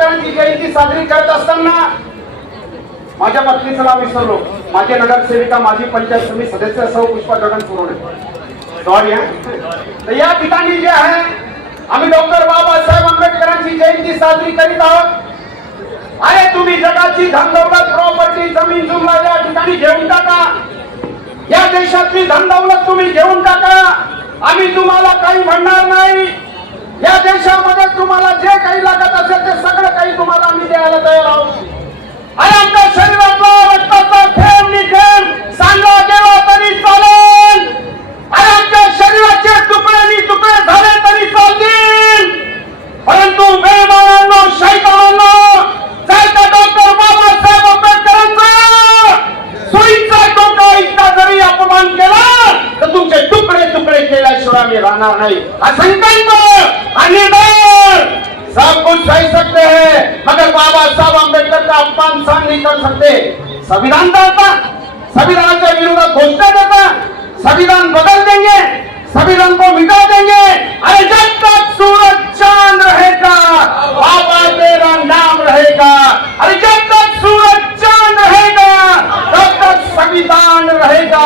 आंबेडकरांची जयंती साजरी करत असताना माझ्या पत्नीचं नाव विसरलो, माझे नगरसेविका माजी पंचायत समिती सदस्य सौ पुष्पा गगन पुरोडे, सॉरी तर या ठिकाणी जे आहे आम्ही डॉक्टर बाबासाहेब आंबेडकरांची जयंती साजरी करीत आहोत। अरे तुम्ही जगाची धनदौलत प्रॉपर्टी जमीन जुमला या ठिकाणी घेऊन टाका, या देशातली धनदौलत तुम्ही घेऊन टाका, आम्ही तुम्हाला काही म्हणणार नाही। या देशामध्ये तुम्हाला जे काही लागत असेल ते सगळं काही तुम्हाला आम्ही द्यायला तयार आहोत। आणि आमच्या शरीरातला रक्ताचा थेंब नि थेंब सांडला गेला तरी चालेल, आणि आमच्या शरीराचे तुकडे नि तुकडे झाले तरी चालतील, परंतु बेईमानांनो, शैतानांनो, जर का डॉक्टर बाबासाहेब आंबेडकरांचा सुईचा टोका इतका जरी अपमान केला तर तुमचे तुकडे तुकडे केल्याशिवाय आम्ही राहणार नाही। हा संकल्प आणि सब कुछ सही सकते हैं मगर बाबा साहब आंबेडकर का अपमान सहन नहीं कर सकते। संविधान देता, संविधान के विरुद्ध घोषणा देता, संविधान बदल देंगे, संविधान को मिटा देंगे। अरे जब तक सूरज चांद रहेगा बाबा तेरा नाम रहेगा, अरे जब तक सूरज चांद रहेगा तब तक संविधान रहेगा।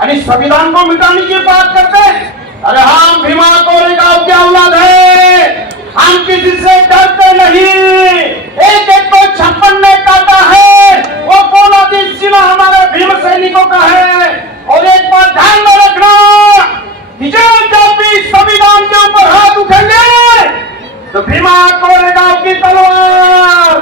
अरे संविधान को मिटाने की बात करते, अरे हम भीमा कोरेगांव के औलाद है, हम किसी से डरते नहीं। एक एक को छप्पन ने काटा है, वो पोलादी सीना हमारे भीम सैनिकों का है। और एक बात ध्यान में रखना कि जब भी संविधान के ऊपर हाथ उठेंगे तो भीमा कोरेगांव की तलवार,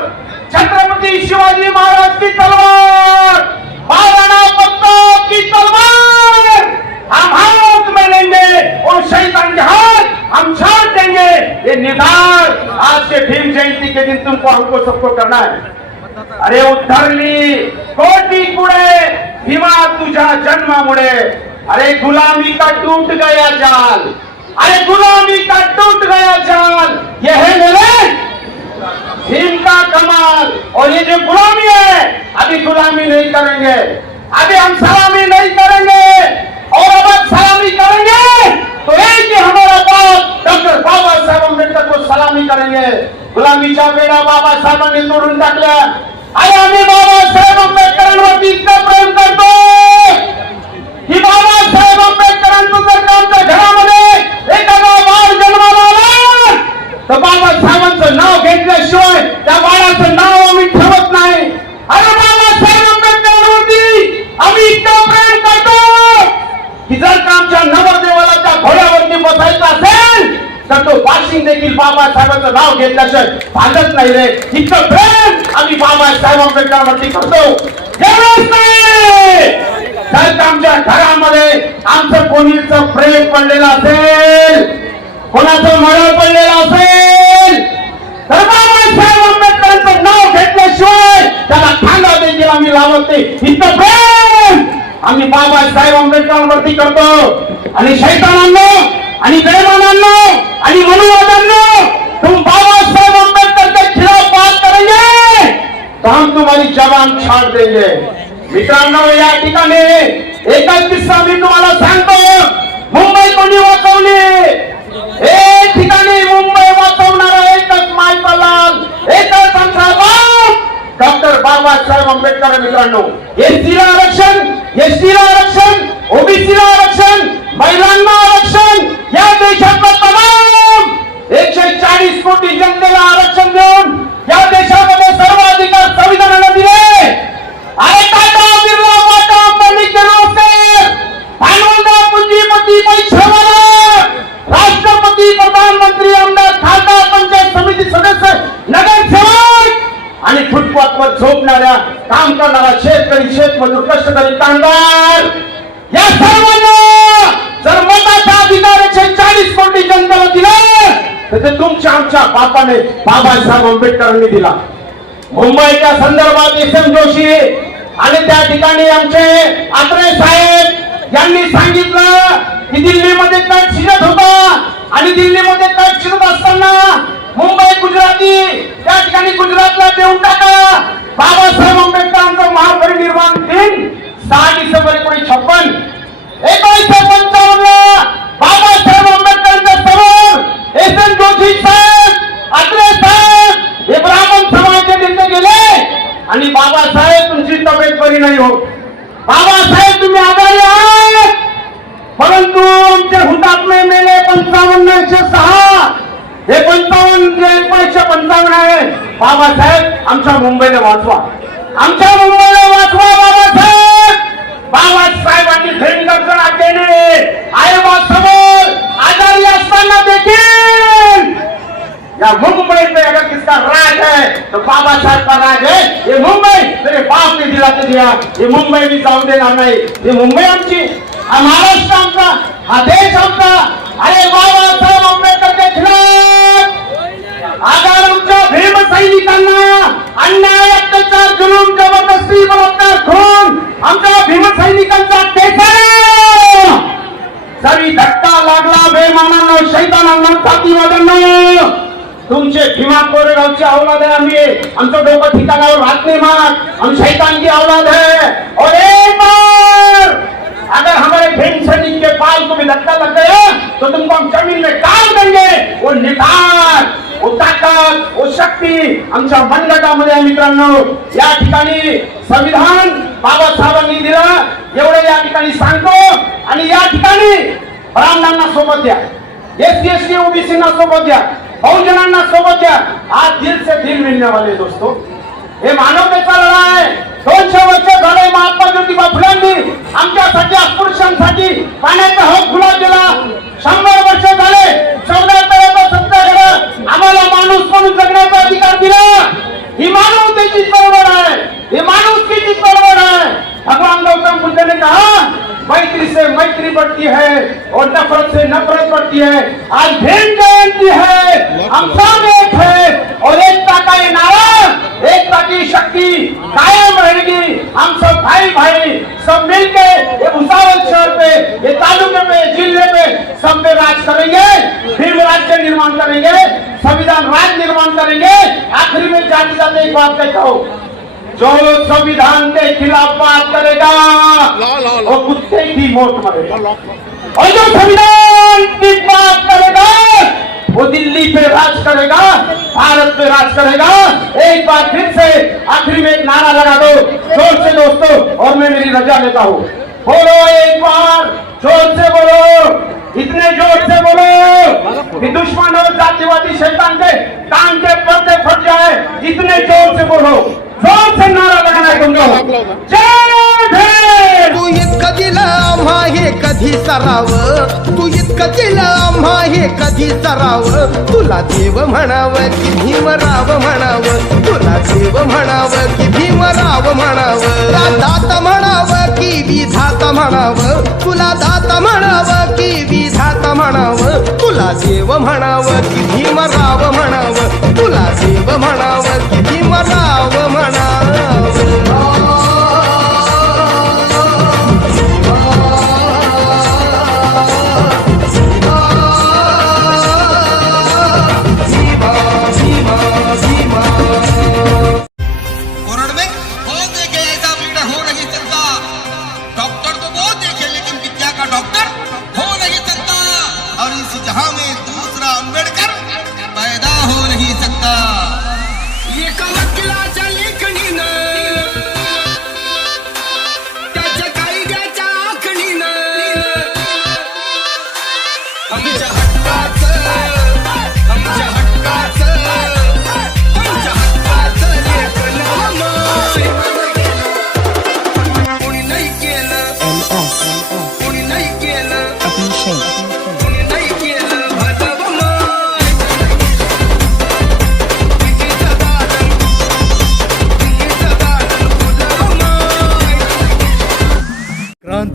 छत्रपति शिवाजी महाराज की तलवार, महाराणा प्रताप की तलवार हम हाथ में लेंगे और शैतान के हाथ हम छाड़ देंगे। ये निर्धार आज के भीम जयंती के दिन तुमको हमको सबको करना है। अरे उद्धरली कोटी कुड़े भीमा तुझा जन्मामुळे, अरे गुलामी का टूट गया जाल, अरे गुलामी का टूट गया जाल, ये है मेरे भीम का कमाल। और ये जो गुलामी है अभी गुलामी नहीं करेंगे, अभी हम सलामी नहीं करेंगे, और अब सलामी करेंगे तो एक ही हमारा बाप डॉक्टर बाबा साहेब आंबेडकर को सलामी करेंगे। गुलामीचा बेडा बाबासाहेबांनी तोडून टाकला। आणि आम्ही बाबासाहेब आंबेडकरांवरती इतकं प्रेम करतो की बाबासाहेब आंबेडकरांचं जर का आमच्या घरामध्ये एखादा बाळ जन्माला आला तर बाबासाहेबांचं नाव घेतल्याशिवाय त्या बाळाचं नाव आम्ही ठेवत नाही। अरे बाबासाहेब आंबेडकरांवरती आम्ही इतकं प्रेम करतो की जर का आमच्या नवरदेवाला त्या घोड्यावरती बसायचं असेल तर तो वाशिंग देखील बाबासाहेबांचं नाव घेतल्याशिवाय भागत नाही रे। इतकं प्रेम आम्ही बाबासाहेब आंबेडकरांवरती करतो। एवढंच नाही, जर का आमच्या घरामध्ये आमचं कोणीचं प्रेम पडलेलं असेल, कोणाचं मरण पडलेलं असेल तर बाबासाहेब आंबेडकरांचं नाव घेतल्याशिवाय त्याला खांदा देखील आम्ही लावत नाही। इतकं प्रेम आम्ही बाबासाहेब आंबेडकरांवरती करतो। आणि शैतानांनो आणि बेईमानांनो आणि मनुवाद्यांनो, तुम बाबासाहेब आंबेडकर के खिलाफ बात करेंगे तो हम तुम्हारी जबान छाड़ देंगे। मित्रांनो, या ठिकाणी एकच किस्सा मी तुम्हाला सांगतो। मुंबई कोणी वाचवली? एक ठिकाणी मुंबई वाचवणारा एकच मायपालाल, एकच आमचा बाप डॉक्टर बाबासाहेब आंबेडकर। मित्रांनो, एसटीला आरक्षण, एसटीला आरक्षण, ओबीसीला आरक्षण, महिलांना आरक्षण, या देशातला तमाम 140 कोटी जनतेला आरक्षण देऊन या देशामध्ये सर्व अधिकार संविधानाने दिले। अरे टाटा, बिर्ला, टाटा, अंबानी के नौकर, भांडवलदार, पूंजीपती, पैसेवाला, राष्ट्रपती, प्रधानमंत्री, आमदार, खासदार, पंचायत समिती सदस्य, नगरसेवक आणि फुटपाथवर झोपणाऱ्या, काम करणारा शेतकरी, शेतमजूर, कष्टकरी, कामगार, या सर्वांना जर मताचा अधिकार 140 कोटी जनतेला दिला तर ते तुमच्या आमच्या बापाने बाबासाहेब आंबेडकरांनी दिला। मुंबईच्या संदर्भात एस.एम. जोशी आणि त्या ठिकाणी आमचे आत्रे साहेब यांनी सांगितलं की दिल्लीमध्ये कट शिजत होता आणि दिल्लीमध्ये कट शिजत असताना मुंबई गुजराती त्या ठिकाणी गुजरातला देऊन टाका। बाबासाहेब आंबेडकरांचं महापरिनिर्वाण दिन 6 डिसेंबर 1956 1955 बाबासाहेब आंबेडकरांच्या समोर एस.एन. जोशी साहेब, आत्रे साहेब, हे ब्राह्मण सांगणं आहे, बाबासाहेब आमच्या मुंबईला वाचवा, आमच्या मुंबईला वाचवा बाबासाहेब. बाबासाहेबांनी भेंडकर केले आईबासमोर आजारी असताना देखील या मुंबई पे अगर किसका राज है तो बाबा साहेब का राज है. ये मुंबई मेरे बाप ने दिला तो दिया, ये मुंबई भी जाऊन देणार नाही. ये मुंबई आमची, हा महाराष्ट्र आमचा, हा देश आमचा. अरे बाबासाहेब आंबेडकरच्या खिलाफ अगर आमच्या भीम सैनिकांना अन्याय, अत्याचार, जुलूम, जबरदस्ती, बलात्कार, खून आमच्या भीम सैनिकांचा ठेचा जरी धक्का लागला बेमानांना, शैतानांना, जातीवाद्यांना, तुमचे भीमा कोरेगावची औलाद है. आम्ही आमचं डोकं ठिकाणावर राहत नाही मग, हम शैतान की औलाद है. और एक बार अगर हमारे भीम सैनिक के पाल को भी धक्का लग गया तो तुमको हम जमीन में काट देंगे. वो निधार, वो ताकद, वो शक्ती आमच्या मनगटामध्ये आहे मित्रांनो. या ठिकाणी संविधान बाबासाहेबांनी दिलं एवढं या ठिकाणी सांगतो. आणि या ठिकाणी ब्राह्मणांना सोबत द्या, एससी एसटी ओबीसींना सोबत द्या, बहुजनांना सोबत द्या. आज दिल से दिल मिलने वाले दोस्तों, हे मानवतेचा लढा आहे. 200 वर्ष झाले महात्मा ज्योतिबा फुलेंनी आमच्यासाठी, अस्पृश्यांसाठी पाण्याचा हक खुला केला. 100 वर्ष झाले 14 तळ्याचा सत्याग्रह आम्हाला माणूस म्हणून जगण्याचा अधिकार दिला. ही मानवतेची चळवळ आहे, ही माणुसकीची चळवळ आहे. भगवान गौतम बुद्ध ने कहा मैत्री से मैत्री बढ़ती है और नफरत से नफरत बढ़ती है. आज भीम जयंती है, हम सब एक है और एकता का ये नारा, एकता की शक्ति कायम रहेगी. हम सब भाई भाई सब मिलके ये भुसावल शहर पे, ये तालुके पे, जिले पे सब पे राज करेंगे, भीम राज्य निर्माण करेंगे, संविधान राज निर्माण करेंगे. आखिरी में जाते जाते एक बात कहता हूँ, जो संविधान के खिलाफ बात करेगा वो कुत्ते की मौत मरेगा, और जो संविधान की बात करेगा वो दिल्ली पे राज करेगा, भारत पे राज करेगा. एक बार फिर से आखिरी में एक नारा लगा दो जोर से दोस्तों, और मैं मेरी रजा लेता हूँ. बोलो एक बार जोर से बोलो, इतने जोर से बोलो कि दुश्मन और जातिवादी शैतान के कान के पर्दे फट जाए. इतने जोर से बोलो, जोर से नारा लगाना है तुमको. जय भीम. तू इतकं दिलं आम्हा हे कधी सराव, तू इतकं दिलं आम्हा हे कधी सराव. तुला देव म्हणावं की भीमराव म्हणावं, तुला देव म्हणावं की भीमराव म्हणावं. दाता म्हणावं की विधाता म्हणावं, तुला दाता म्हणावं की विधाता म्हणावं. तुला देव म्हणावं की भीमराव म्हणावं, तुला देव म्हणावं की भीमराव म्हणावं.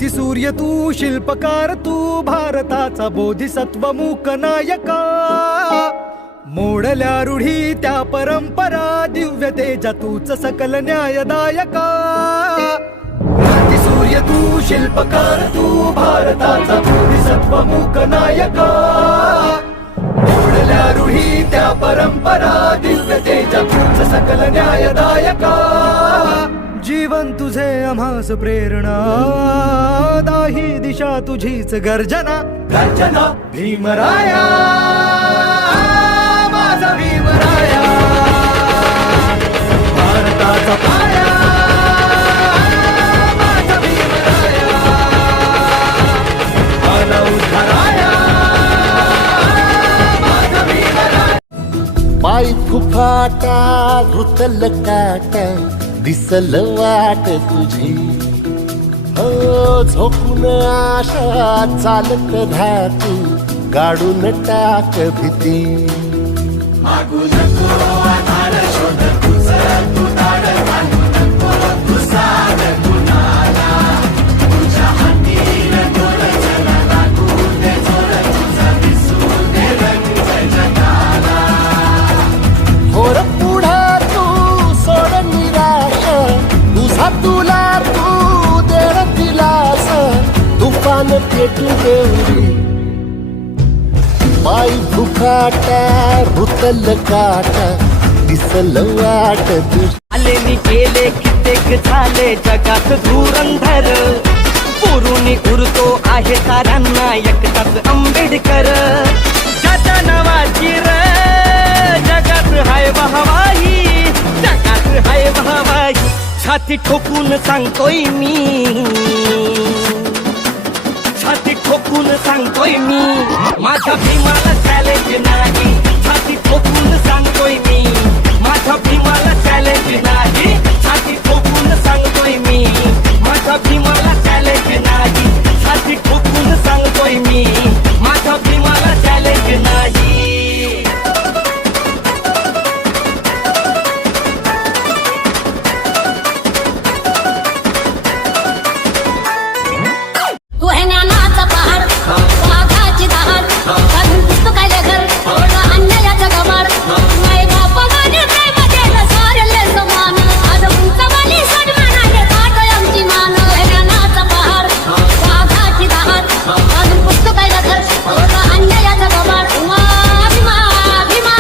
सूर्य तू, शिल्पकार तू, भारताचा बोधिसत्व मूक नायका. मोडल्या रूढी त्या परंपरा, दिव्य तेजा तूच सकल न्यायदायका. सूर्य तू, शिल्पकार तू, भारताचा बोधिसत्व मूक नायका. मोडल्या रूढी त्या परंपरा, दिव्य तेजा तूच सकल न्यायदायका. जीवन तुझे आम्हास प्रेरणा, दाही दिशा तुझीच गर्जना. गर्जना भीमराया, माझा भीमराया, भारताचा पाया, माझा भीमराया, आला उद्धाराया, माझा भीमराया. पाय खूप फुफाटा रुतल काटा दिसल वाट तुझी हो झोपून आशा चालत राहती गाडून टाक भीती होर पुढा तू सोड निराश तुझा तुला तू देर दिलास तुफान पेटू देवरी पायी फुकाटा रुतल काटा दिसल वाट तुझी आले मी गेले कित्येक झाले जगात धुरंधर पुरुणी उरतो आहे साऱ्यांना एकटाच आंबेडकर ज्याच्या नावाची र जगात हाय वाहवाही जगात हाय वाहवाही छाती ठोकून सांगतोय मी छाती ठोकून सांगतोय मी माझा भीमाला चॅलेंज नाही छाती ठोकून सांगतोय मी माझा भीमाला चॅलेंज नाही छाती ठोकून सांगतोय मी माझा भीमाला चॅलेंज नाही छाती ठोकून सांगतोय मी माझा भीमाला चॅलेंज नाही तू है ज्ञानाचा पहाड वाघाची दहाड साधून पुस्तकाले घर अन्यायाचा गवाड माय बाप माझे प्रेमाचे सारले समान आज तुमचा वाली सन्मान आहे ताट आमची मान है ज्ञानाचा पहाड वाघाची दहाड साधून पुस्तकाले घर अन्यायाचा गवाड भीमा भीमा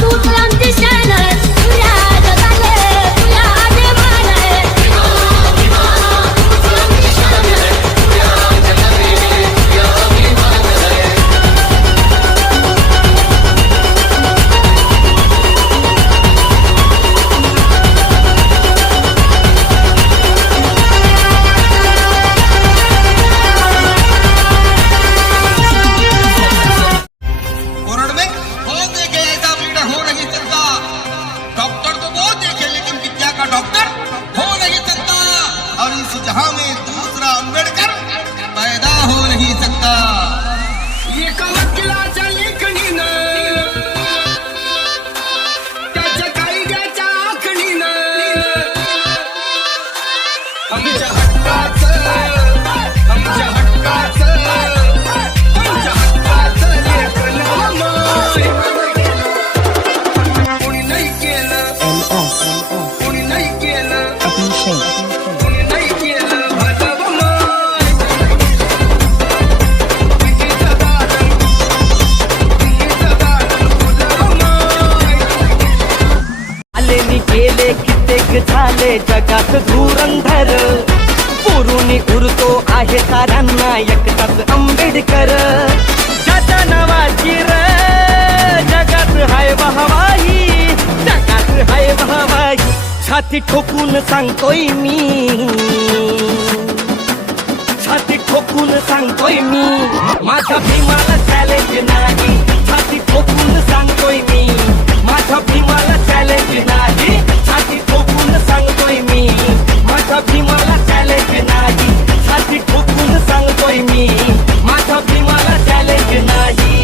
तू आमची शान आहे तुझ्या जगाले तुझ्या अभिमान आहे भीमा तू आमची शान आहे कोरड में बहुत देखे ऐसा बीटा हो नहीं सकता डॉक्टर तो बहुत देखे लेकिन विद्या का डॉक्टर हो नहीं सकता और इस जहां में दूसरा अम्बेडकर पैदा हो नहीं सकता ये कवकिलाच्या लेखणीनं त्याच्या कायद्याच्या आखणीनं आमच्या हक्काचं आमच्या हक्काचं आमच्या हक्काचं लेखन अमोल. कोणी नाही केलं कोणी नाही केलं कोणी नाही केलं भजवमोल. विजेचं दालन फुलवमोल. आले मी गेले कित्येक झाले जगात धुरंधर पुरुणी उरतो आहे साऱ्यांना एकटाच आंबेडकर ज्याच्या नावाची र जगात हाय वाहवाही जगात हाय वाहवाही छाती ठोकून सांगतोय मी छाती ठोकून सांगतोय मी माझा भीमाला चॅलेंज नाही छाती ठोकून सांगतोय मी माझा भीमाला चॅलेंज नाही छाती ठोकून सांगतोय मी माझा भीमाला चॅलेंज नाही छाती ठोकून सांगतोय मी माझा भीमाला चॅलेंज नाही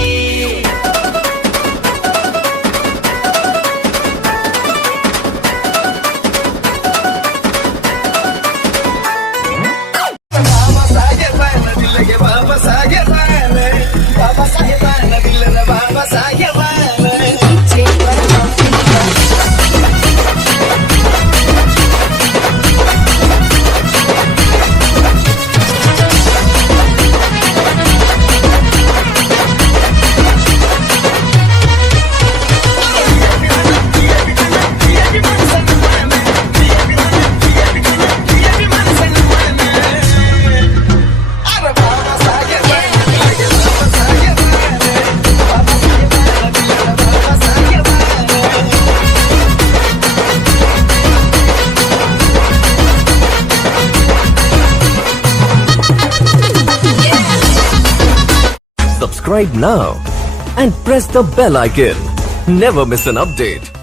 Subscribe now and press the bell icon. Never miss an update.